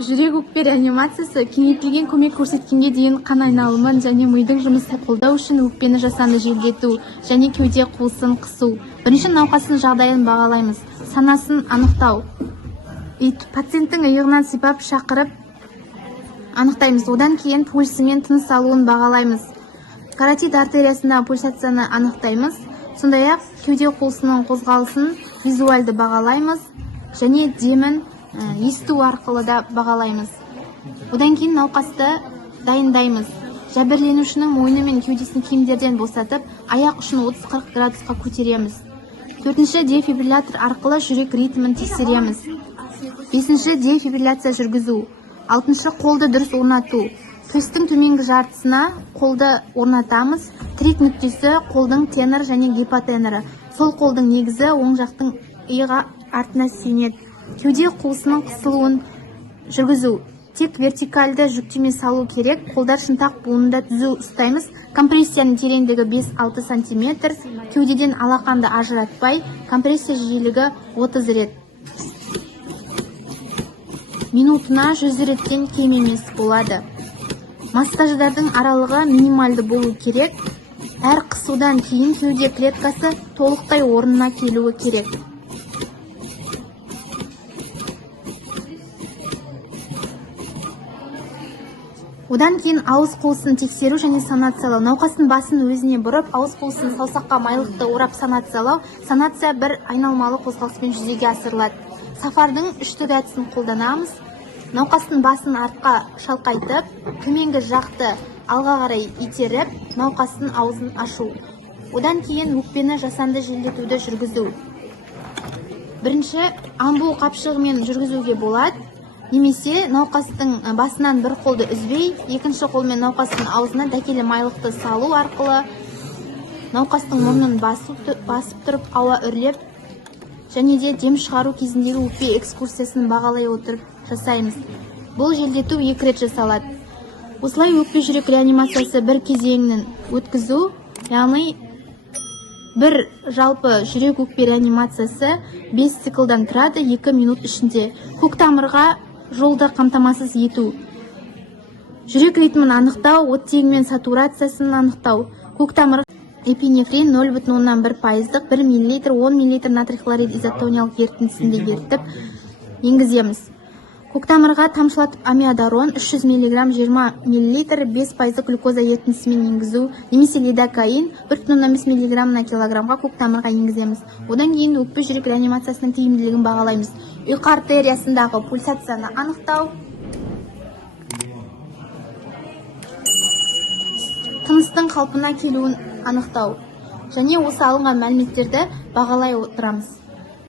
Жүрек өкпе реанимациясы кеңейтілген көмек көрсеткенге дейін қан айналымын және мидың жұмысын қолдау үшін өкпені жасанды желдету және кеуде қуысын қысу. Бірінші науқастың жағдайын бағалаймыз. Санасын анықтау. Пациенттің иығынан сипап шақырып анықтаймыз. Одан кейін пульсімен тыныс алуын бағалаймыз. Каротид артериясындағы пульсацияны анықтаймыз. Сондай-ақ кеуде қуысының қозғалысын визуалды бағалаймыз және демін есту арқылы да бағалаймыз. Одан кейін науқасты дайындаймыз. Жәбірленушінің мойны мен кеудесін киімдерден босатып, аяқ ұшын 30-40 градусқа көтереміз. Төртінші, дефибриллятор арқылы жүрек ритмін тексереміз. Бесінші, дефибрилляция жүргізу. Алтыншы, қолды дұрыс орнату. Төстің төменгі жартысына қолды орнатамыз. Тірек нүктесі қолдың тенор және гипотеноры. Сол қолдың негізі оң жақтың иығы артына сүйенеді. Кеуде қуысының қысылуын жүргізу. Тек вертикальды жүктеме салу керек. Қолдар шынтақ буынында түзу ұстаймыз. Компрессияның тереңдігі 5-6 см. Кеудеден алақанды ажыратпай, компрессия жиілігі 30 рет. Минутына 100 реттен кем емес болады. Массаждардың аралығы минималды болу керек. Әр қысудан кейін кеуде клеткасы толықтай орнына келуі керек. Одан кейін ауыз қуысын тексеру және санациялау. Науқастың басын өзіне бұрып, ауыз қуысын саусаққа майлықты орап санациялау. Санация бір айналмалы қозғалыспен жүзеге асырылады. Сафардың 3 әдісін қолданамыз. Науқастың басын артқа шалқайтып, төменгі жақты алға қарай итеріп, науқастың аузын ашу. Одан кейін өкпені жасанды желдетуді жүргізу. Бірінші, амбу қапшығымен жүргізуге болады. Немесе науқастың басынан бір қолды үзбей, екінші қолмен науқастың аузына дәкелі майлықты салу арқылы науқастың мұрнын басып тұрып ауа үрлеп және де дем шығару кезіндегі өкпе экскурсиясын бағалай отырып жасаймыз. Бұл желдету 2 рет жасалады. Осылай өкпе жүрек реанимациясы бір кезеңін өткізу, яғни бір жалпы жүрек өкпе реанимациясы 5 циклдан тұрады 2 минут ішінде. Көктамырға жолды қамтамасыз ету. Жүрек ритмін анықтау, оттегі сатурациясын анықтау. Көктамыр эпинефрин 0,1%, 1 мл, 10 мл натрий хлорид изотониялық ерітіндісінде ертіп енгіземіз. Көктамырға тамшылатып амиодарон 300 мг 20 мл 5% глюкоза ерітіндісімен енгізу, немесе лидокаин 1,5 мг на килограммға көктамырға енгіземіз. Одан кейін өкпе жүрек реанимациясының тиімділігін бағалаймыз. Ұйқы артериясындағы пульсацияны анықтау, тыныстың қалпына келуін анықтау және осы алынған мәліметтерді бағалай отырамыз.